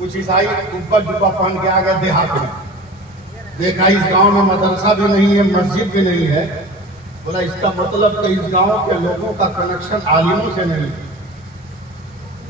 कुछ ईसाई ऊपर जुब्बा पहन के आ गए देहात में, देखा इस गांव में मदरसा भी नहीं है, मस्जिद भी नहीं है। बोला इसका मतलब कि इस गांव के लोगों का कनेक्शन आलिमों से नहीं है।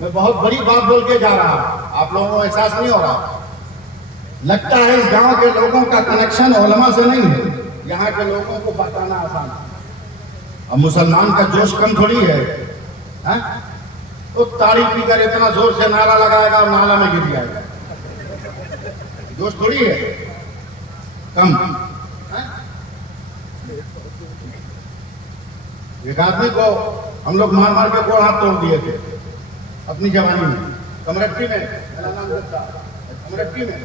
मैं बहुत बड़ी बात बोल के जा रहा हूं, आप लोगों को एहसास नहीं हो रहा। लगता है इस गांव के लोगों का कनेक्शन उलमा से नहीं है। यहाँ के लोगों को बताना आसान है। अब मुसलमान का जोश कम थोड़ी है, तो ताड़ी पीकर इतना जोर से नारा लगाएगा और नाला में गिर जाएगा, जोश थोड़ी है कम। एक आदमी को हम लोग मार मार के गोड़ हाथ तोड़ दिए थे अपनी जवानी में, कमरट्टी में, कमरट्टी में।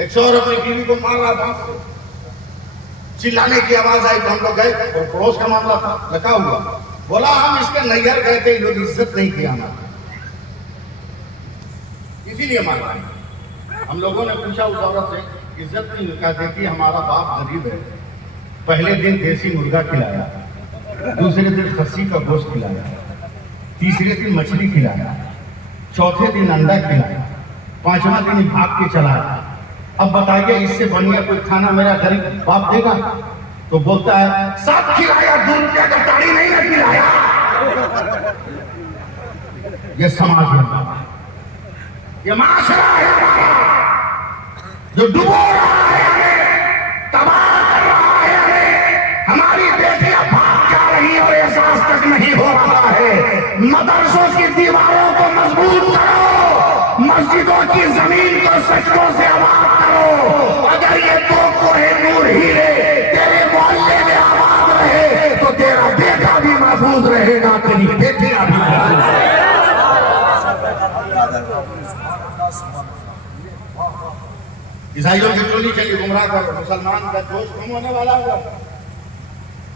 एक शोर अपनी बीवी को मार रहा था, चिल्लाने की आवाज आई तो हम लोग गए, और पड़ोस का मामला था, लगा हुआ। बोला हम इसके नैयर गए थे, लोग इज्जत नहीं किया हमारा, इसीलिए मारा। हम लोगों ने पूछा उस औरत से, इज्जत नहीं कहते कि हमारा बाप गरीब है। पहले दिन देसी मुर्गा खिलाया, दूसरे दिन खस्सी का गोश्त खिलाया, तीसरे दिन मछली खिलाया, चौथे दिन अंडा खिलाया, पांचवा दिन भाग के चलाया। अब बताइए इससे बढ़िया कोई खाना मेरा गरीब बाप देगा? तो बोलता है सब खिलाया, 2 रुपया का ताड़ी नहीं ना खिलाया। ये समाज है, ये माशरा है हमारा, जो डुबो रहा है हमें, तबाह कर रहा है हमें। हमारी बेटियां भाग जा रही और एहसास तक नहीं हो रहा है। मदरसों की दीवारों को मजबूत करो, मस्जिदों की जमीन को सचकों से आबाद करो। अगर ये 2 कोहे नूर हीरे तेरे मोहल्ले में आबाद रहे तो तेरा बेटा भी महफूज रहेगा, तेरी बेटियां भी महफूज रहेगी। ईसाइयों की टोली चली गुमराह कर, मुसलमान का जोश कम होने वाला होगा।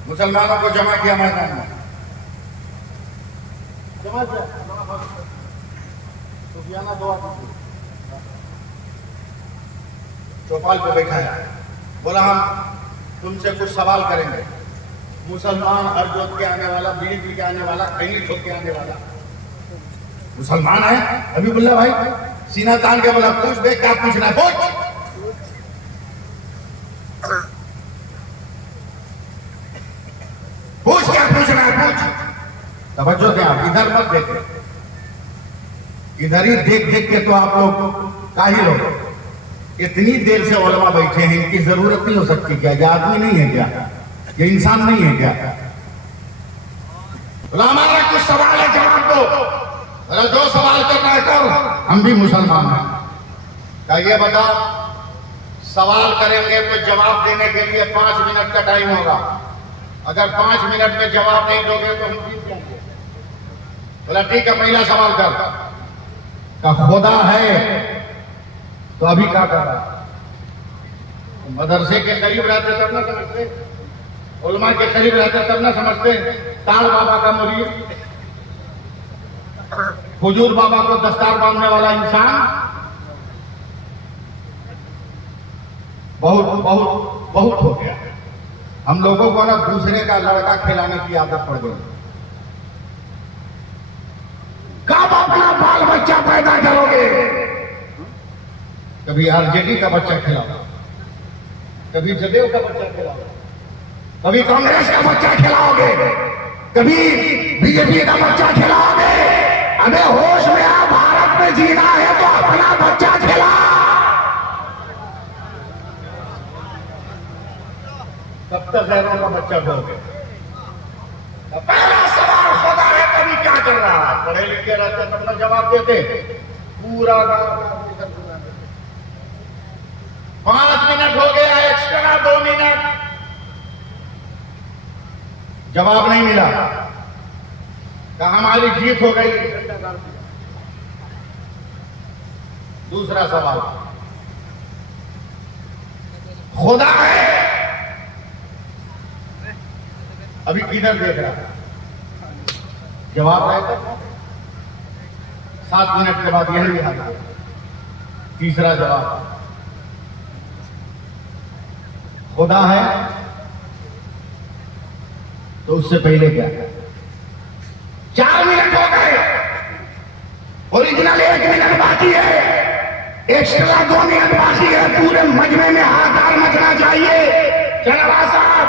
मुसलमानों को जमा किया मैदान में, जमा किया, सुफियाना 2 आदमी चौपाल पे बैठा है। बोला हम तुमसे कुछ सवाल करेंगे। मुसलमान हर जोत के आने वाला, बीड़ी पी के आने वाला, खैनी ठोक के आने वाला मुसलमान है। अभी बोला भाई सीना तान के बोला पूछ दे, क्या पूछना है पूछ। पूछ क्या पूछना है पूछ। तवज्जो दें आप, इधर मत देखें, इधर ही देख देख के तो आप लोग काहिल हो। इतनी देर से उलमा बैठे हैं, इनकी जरूरत नहीं हो सकती क्या? ये आदमी नहीं है क्या? ये इंसान नहीं है क्या? हमारा कुछ सवाल है, जवाब दो। अरे जो सवाल करना है कर, हम भी मुसलमान हैं। क्या ये बताओ, सवाल करेंगे तो जवाब देने के लिए 5 मिनट का टाइम होगा। अगर 5 मिनट में जवाब नहीं दोगे तो हम जीत जाएंगे। बोला ठीक है, पहला सवाल कर। का खुदा है तो अभी क्या कर रहा है? मदरसे के करीब रहते तब ना समझते, उलमा के करीब रहते तब ना समझते। ताड़ बाबा का मुरीद, हुजूर बाबा को दस्तार बांधने वाला इंसान बहुत बहुत बहुत हो गया। हम लोगों को ना दूसरे का लड़का खिलाने की आदत पड़ गई। कब अपना बाल बच्चा पैदा करोगे? कभी आरजेडी का बच्चा खिलाओ, कभी जदयू का बच्चा खिलाओ, कभी कांग्रेस का बच्चा खिलाओगे, कभी बीजेपी का बच्चा खिलाओगे। अबे होश में आ, भारत में जीना है तो अपना बच्चा खिला। कब तक गैरों का बच्चा दोगे? पहला सवाल खुदा है, कभी क्या कर रहा है? पढ़े लिखे रहते तब ना जवाब देते। पूरा 5 मिनट हो गया, एक्स्ट्रा 2 मिनट, जवाब नहीं मिला। कहा हमारी जीत हो गई। दूसरा सवाल, खुदा है, अभी किधर देख रहा? जवाब रहता 7 मिनट के बाद यही आता। तीसरा जवाब, खुदा है तो उससे पहले क्या? 4 मिनट हो गए, ओरिजिनल 1 मिनट बाकी है। एक्स्ट्रा 2 मिनट बाकी है, पूरे मजमे में हाहाकार मचना चाहिए। चलवा साहब,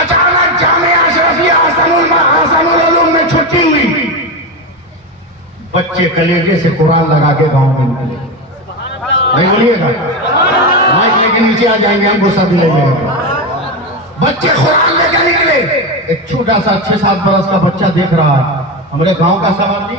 अचानक जामिया अशरफिया हसनुल उलूम में छुट्टी हुई, बच्चे कलेजे से कुरान लगा के गांव में निकले। नहीं बोलिएगा, माइक लेके नीचे आ जाएंगे, हम गुस्सा दिलाएंगे। बच्चे कुरान लेकर निकले। एक छोटा सा 6-7 बरस का बच्चा देख रहा है, हमारे गांव का सब आदमी,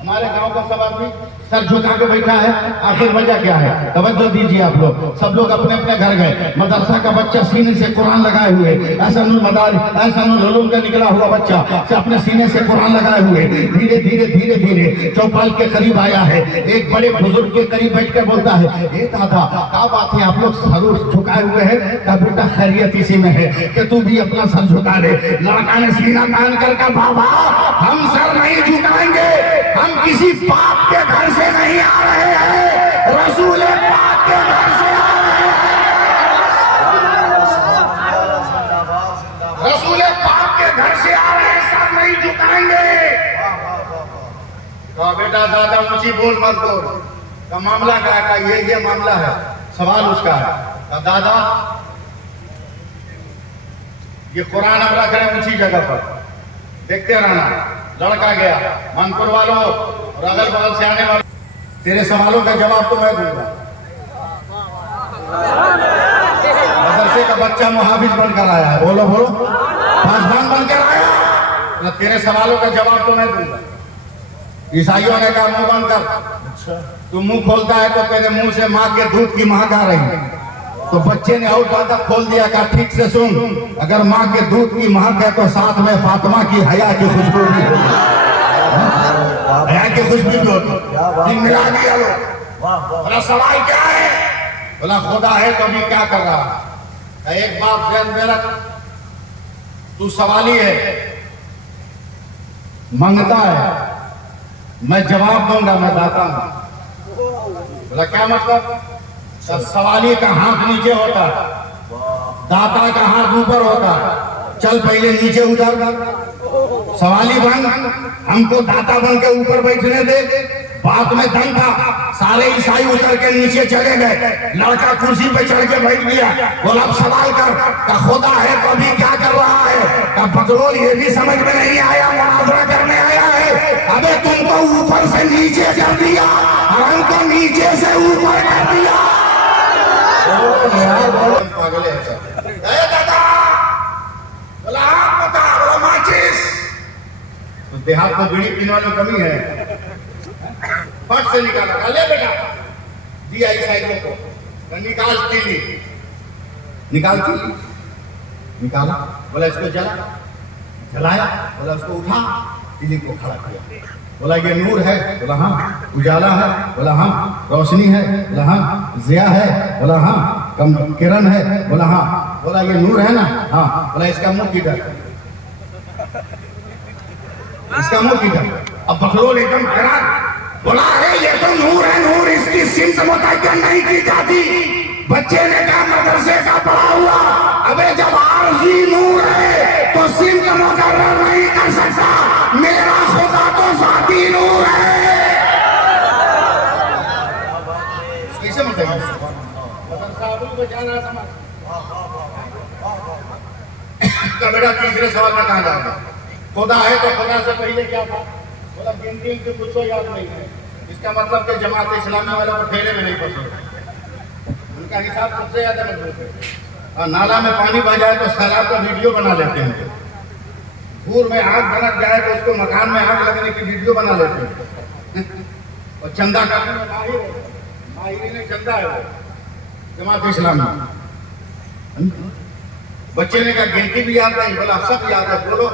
हमारे गांव का सब आदमी सर झुका के बैठा है। आखिर वजह क्या है? तवज्जो दीजिए आप लोग। सब लोग अपने अपने घर गए। मदरसा का बच्चा सीने से कुरान लगाए हुए, एहसानुल उलूम का निकला हुआ बच्चा से अपने सीने से कुरान लगाए हुए धीरे धीरे धीरे धीरे चौपाल के करीब आया है। एक बड़े बुजुर्ग के करीब बैठकर बोलता है, ए दादा क्या बात है, आप लोग सर झुकाए हुए हैं? का बेटा खैरियत इसी में है कि तू भी अपना सर झुका ले। लड़का ने सीना तान कर बाबा हम सर नहीं झुकाएंगे, हम किसी पाप के घर से नहीं आ रहे हैं, रसूल पाक के घर से आ रहे हैं, रसूल पाक के घर से आ रहे हैं, सर नहीं झुकाएंगे। तो बेटा दादा ऊंची बोल मत बोल, का मामला क्या है? ये मामला है, सवाल उसका है। तो दादा ये कुरान हम रख रहे हैं ऊंची जगह पर, देखते रहना। लड़का गया, मानपुर वालों और अगल बगल से आने वाले, तेरे सवालों का जवाब तो मैं दूंगा। मदरसे का बच्चा मुहाफिज बनकर आया है, बोलो बोलो, पासबान बनकर आया ना, तेरे सवालों का जवाब तो मैं दूंगा। ईसाइयों ने कहा मुंह बंद कर, तू मुंह खोलता है तो तेरे मुंह से माँ के दूध की महक आ रही है। तो बच्चे ने और ज्यादा खोल दिया, कहा ठीक से सुन, अगर माँ के दूध की महक है तो साथ में फातिमा की हया की खुशबू भी होगी, हया की खुशबू भी होगी, मिला दिया लोग। बोला सवाल क्या है? बोला खुदा है तो अभी क्या कर रहा है? एक बात ध्यान में रख, तू सवाली है, मांगता है, मैं जवाब दूंगा, मैं दाता हूं। बोला क्या मतलब? सवाली का हाथ नीचे होता है, दाता का हाथ ऊपर होता है। चल पहले नीचे उतर, सवाली बन, हमको दाता बन के ऊपर बैठने दे। बात में दम था, सारे ईसाई उतर के नीचे चले गए। लड़का कुर्सी पे चढ़ के बैठ गया। बोला अब सवाल कर, का खुदा है तो अभी क्या कर रहा है? का बकरोल ये भी समझ में नहीं आया, मुनाजरा करने आया है। अबे तुमको ऊपर से नीचे कर दिया और हमको नीचे से ऊपर कर दिया। पागल है दादा, बोला आप बता, बोला माचिस। तो देहात में बीड़ी पीने वालों कमी है, फट से निकाला, ले बेटा, दिया ईसाइयों को, निकाल तीली, निकाल तीली, निकाला। बोला इसको जला, जलाया। बोला उसको उठा, तीली को खड़ा किया। बोला ये नूर है? बोला हाँ। उजाला है? बोला हाँ। रोशनी है? बोला हाँ। जिया है? बोला हाँ। कम किरण है? बोला हाँ। बोला ये नूर है ना? हाँ। बोला इसका मुंह किधर? इसका मुंह किधर? अब बकरोल एकदम हैरान, बोला है ये तो नूर है, नूर इसकी सिमत मुतय्यन नहीं की जाती। बच्चे ने कहा मदरसे का पढ़ा हुआ, अबे जब आरजी नूर है तो सिमत मुकर्रर नहीं कर सकता, मेरा खुदा तो ज़ाती नूर है। कैसे मतलब बेटा तीसरे सवाल में कहा जाएगा, खुदा है तो खुदा से पहले क्या था? बोला गिनती उनकी कुछ याद नहीं है। इसका मतलब कि जमात इस्लामी वालों को ठेले में नहीं पसंद, उनका हिसाब सबसे ज्यादा मजबूत है। और नाला में पानी बह जाए तो सैलाब का वीडियो बना लेते हैं, भूर में आग भड़क जाए तो उसको मकान में आग लगने की वीडियो बना लेते हैं। और चंदा करने में माहिर ने चंदा है वो जमात इस्लामी। बच्चे ने कहा गिनती भी याद नहीं? बोला सब याद है, बोलो।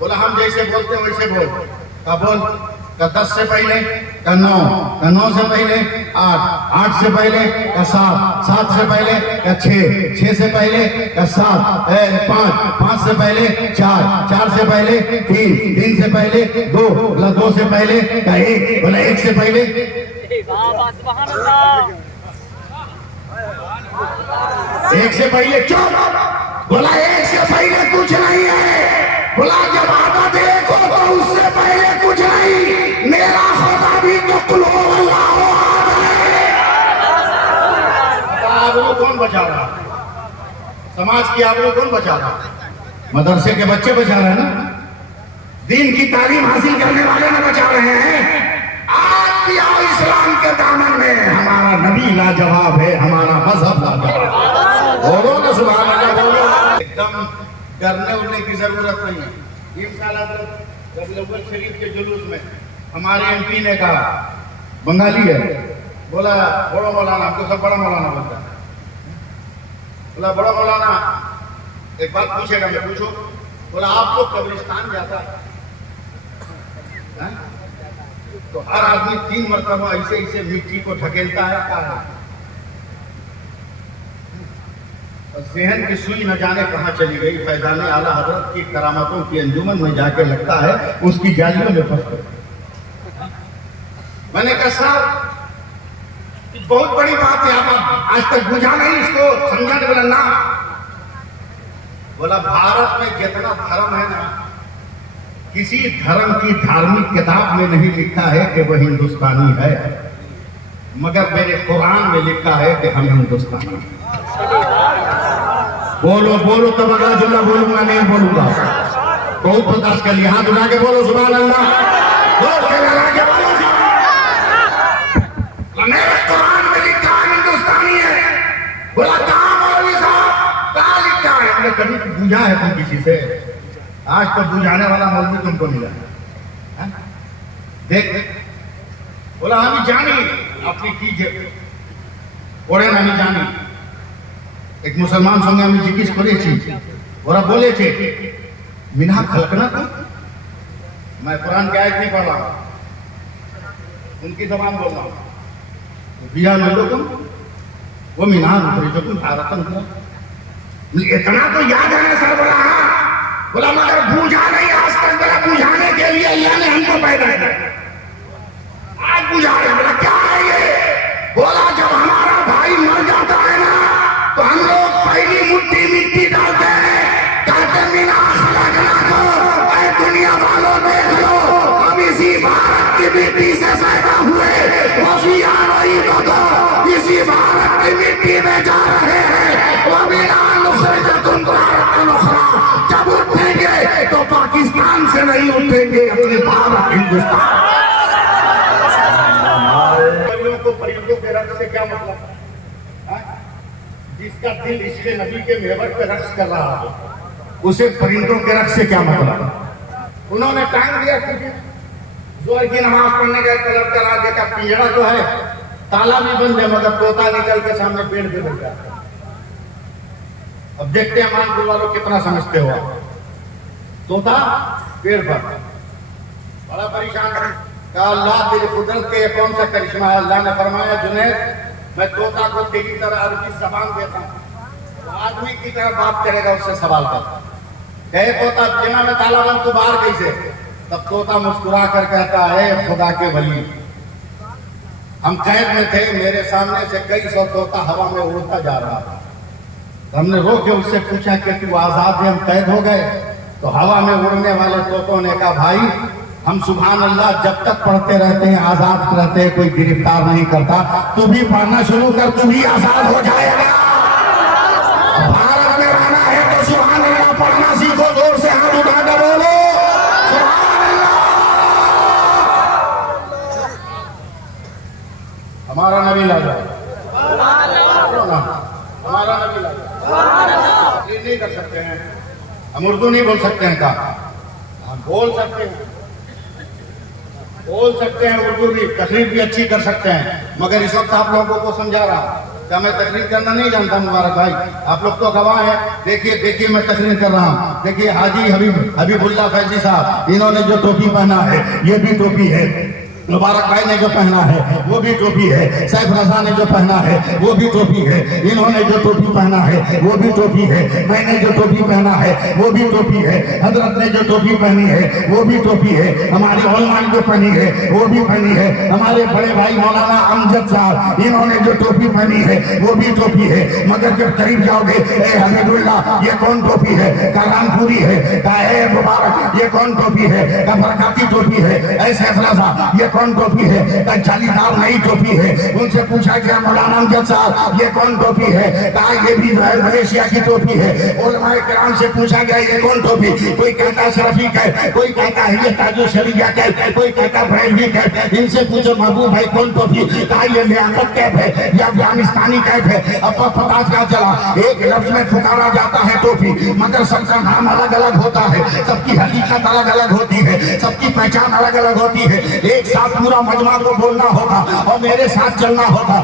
बोला हम जैसे बोलते हैं वैसे बोल। का बोल, का 10 से पहले, का 9, का 9 से पहले 8, 8 से पहले का 7, 7 से पहले का 6, 6 से पहले का 7, 5, 5 से पहले 4, 4 से पहले 3, 3 से पहले 2, बोला 2 से पहले का 1, बोला 1 से पहले 1 से पहले क्यों? बोला 1 से पहले कुछ नहीं है। बोला जब आधा देखो तो उससे पहले कुछ नहीं, मेरा खुदा भी तो कुल हो अल्लाह समाज की आबरू कौन बचा रहा है? मदरसे के बच्चे बचा रहे हैं ना, दीन की तालीम हासिल करने वाले न बचा रहे हैं। आज भी आओ इस्लाम के दामन में, हमारा नबी लाजवाब है, हमारा मजहब लाजवाब है। बोलो ना सुभान अल्लाह, बोलो। एकदम डरने उड़ने की जरूरत नहीं है। इंशाअल्लाह रबीउल शरीफ के जुलूस में हमारे एमपी ने कहा, बंगाली है, बोला बड़ा मौलाना, हमको सब बड़ा मौलाना बोलता है, बोला बड़ा मौलाना एक बात पूछेगा, मैं पूछो। बोला आप लोग कब्रिस्तान जाता है तो हर आदमी 3 मरतबा ऐसे ऐसे मिट्टी को ढकेलता है, क्या है? ज़हन की सुई न जाने कहाँ चली गई, फैजान आला हजरत की करामतों की अंजुमन में जाके लगता है उसकी जालियों में फंस गए। मैंने कहा साहब बहुत बड़ी बात है, आप आज तक बुझा नहीं इसको, समझा नहीं? बोला ना। बोला भारत में जितना धर्म है ना, किसी धर्म की धार्मिक किताब में नहीं लिखा है कि वह हिंदुस्तानी है, मगर मेरे कुरान में लिखा है कि हम हिंदुस्तानी। बोलो बोलो तो अगला जुमला बोलूंगा, नहीं बोलूंगा, बहुत बर्दाश्त कर लिया। हाथ उठा के बोलो सुभान अल्लाह, जोर से लगा के बोलो। मेरे कुरान में लिखा हिंदुस्तानी है। बोला कहाँ मौलवी साहब, कहाँ लिखा है? हमने कभी बुझा है तुम किसी से? आज तो बुझाने वाला मौलवी तुमको मिला है? देख बोला আমি জানি আপনি কি করেন, আমি জানি। एक मुसलमान संगे আমি জিজ্ঞেস করেছি, ওরা বলেছে মিনা खलकना था। मैं कुरान की आयत नहीं पढ़ रहा हूं, उनकी जबान बोल रहा हूं। बिया लोगों वो मीनार जो तुम भारतन हुआ, इतना तो याद है ना सर? बोला मगर बूझा नहीं आज तक। बोला बुझाने के लिए अल्लाह ने हमको पैदा किया, आज बुझा रहे। बोला क्या है ये? बोला जब हमारा भाई मर जाता है ना तो हम लोग पहली मुट्ठी मिट्टी डालते हैं, कहते मीना खलकना को, ऐ दुनिया वालों देख लो, हम इसी भारत की मिट्टी से पैदा हुए, इसी भारत की मिट्टी में जा रहे हैं। जब उठेंगे तो पाकिस्तान से नहीं उठेंगे, अपने भारत हिंदुस्तान। को परिंदों के रक्स से क्या मतलब? जिसका दिल इसके नबी के मेहवर पे रक्स कर रहा है, उसे परिंदों के रक्स से क्या मतलब? उन्होंने टांग दिया जोर की नमाज पढ़ने गए, तलब करा देखा पिंजरा जो है ताला भी बंद है, मगर तोता निकल के सामने पेड़ पे बैठ जाता है। अब देखते हैं मानपुर वालों कितना समझते हो। तोता पेड़ पर बड़ा परेशान कहा अल्लाह तेरी कुदरत के कौन सा करिश्मा है? अल्लाह ने फरमाया जुनैद मैं तोता को तेरी तरह अरबी जबान देता हूँ, तो आदमी की तरह बात करेगा, उससे सवाल कर। कहे तोता बिना में ताला बंद तू बाहर कैसे? तब तोता मुस्कुरा कर कहता है खुदा के वली हम कैद में थे, मेरे सामने से कई 100 तोता हवा में उड़ता जा रहा था। हमने रोके उससे पूछा कि तू आजाद है, हम कैद हो गए? तो हवा में उड़ने वाले तोतों ने कहा भाई हम सुभान अल्लाह जब तक पढ़ते रहते हैं आजाद रहते हैं, कोई गिरफ्तार नहीं करता। तू भी पढ़ना शुरू कर, तू भी आजाद हो जाएगा। भारत में रहना है तो सुभान अल्लाह पढ़ना सीखो, जोर से हाथ उठा कर बोलो सुभान अल्लाह। हमारा नबी लाजा, हमारा नबी लाजा। ये नहीं कर सकते हैं हम, उर्दू नहीं बोल सकते हैं, कहा हम बोल सकते हैं, बोल सकते हैं उर्दू भी, तकरीर भी अच्छी कर सकते हैं, मगर इस वक्त आप लोगों को समझा रहा हूं क्या मैं तकरीर करना नहीं जानता। मुबारक भाई आप लोग तो गवाह हैं, देखिए देखिए मैं तकरीर कर रहा हूं। देखिए हाजी हबीबुल्लाह फैजी साहब, इन्होंने जो टोपी पहना है ये भी टोपी है, मुबारक भाई ने जो पहना है वो भी टोपी है, सैफ रजा ने जो पहना है वो भी टोपी है, इन्होंने जो टोपी पहना है वो भी टोपी है, मैंने जो टोपी पहना है वो भी टोपी है, हजरत ने जो टोपी पहनी है वो भी टोपी है, हमारी उलमा जो पहनी है वो भी पहनी है, हमारे बड़े भाई मौलाना अमजद साहब इन्होंने जो टोपी पहनी है वो भी टोपी है। मगर जब करीब जाओगे ए हबीबुल्लाह ये कौन टोपी है? का रामपुरी है, का ए मुबारक ये कौन टोपी है? का बरकाती टोपी है, ऐ सैफ रजा ये कौन टोपी है? कहा जालीदार नई टोपी है। उनसे पूछा गया मौलाना अमजद साहब ये कौन टोपी है? कहा ये भी मलेशिया की टोपी है। उलमाए किराम से पूछा गया ये कौन टोपी? कोई कहता है शरफीक है, कोई कहता है ये ताजो शरीया कैप, कोई कहता है बरेलवी कैप। इनसे पूछो महबूब भाई कौन टोपी? कहा ये लियाकत कैप है या अफगानिस्तानी कैप है। अब पता क्या चला, एक लफ्ज में पुकारा जाता है टोपी, मगर सबका नाम अलग अलग होता है, सबकी हकीकत अलग अलग होती है, सबकी पहचान अलग अलग होती है। एक साथ पूरा मजमा को बोलना होगा और मेरे साथ चलना होगा।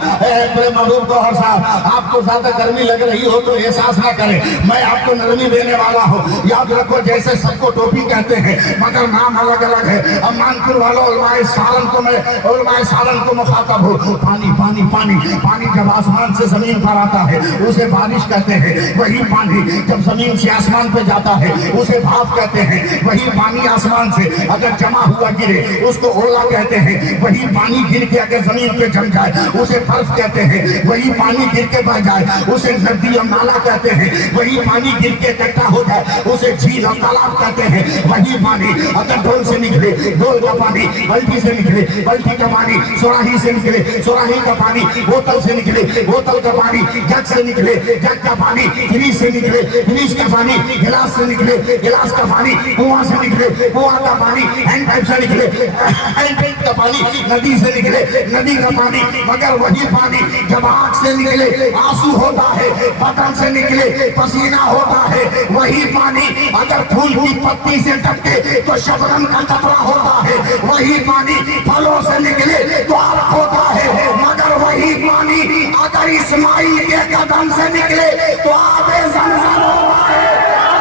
महबूब गौहर साहब, आपको ज्यादा गर्मी लग रही हो तो एहसास ना करें, मैं आपको नरमी देने वाला हूँ। याद रखो जैसे सबको टोपी कहते हैं मगर नाम अलग अलग है। अब मानपुर वालों उलमाए सालन को मैं उलमाए सालन को मुखातब हूँ। पानी पानी पानी पानी जब आसमान से जमीन पर आता है उसे बारिश कहते हैं। वही पानी जब जमीन से आसमान पे जाता है उसे भाप कहते हैं। वही पानी आसमान से अगर जमा हुआ गिरे उसको ओला कहते हैं। वही पानी गिर के अगर जमीन पे जम जाए उसे बर्फ कहते हैं। वही पानी गिर के बह जाए उसे नदी और नाला कहते हैं। वही पानी गिर के इकट्ठा हो जाए उसे झील और तालाब कहते हैं। वही पानी अगर ढोल से निकले, ढोल का पानी बल्टी से निकले, बल्टी का पानी सुराही से निकले, सुराही का पानी बोतल से निकले, बोतल का पानी जग से निकले, जग का पानी फ्रिज से निकले, फ्रिज का पानी गिलास से निकले, गिलास का पानी कुआं से निकले, कुआं का पानी हैंड पाइप से निकले, हैंड पाइप का पानी नदी से निकले, नदी का पानी। मगर वही पानी जब आंख से निकले आंसू होता है, बदन से निकले पसीना होता है। वही पानी अगर फूल की पत्ती से टपके तो शबनम का कतरा होता है। वही पानी फलों से निकले तो अर्क होता है। मगर वही पानी अगर इस्माइल के कदम से निकले तो आबे ज़मज़म होता है।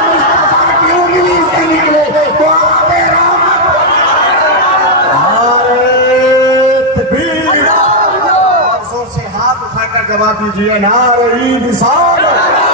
मुस्तफा की उंगली से निकले तो आबे रहमत। जोर से हाथ उठाकर जवाब दीजिए नारे रिसालत।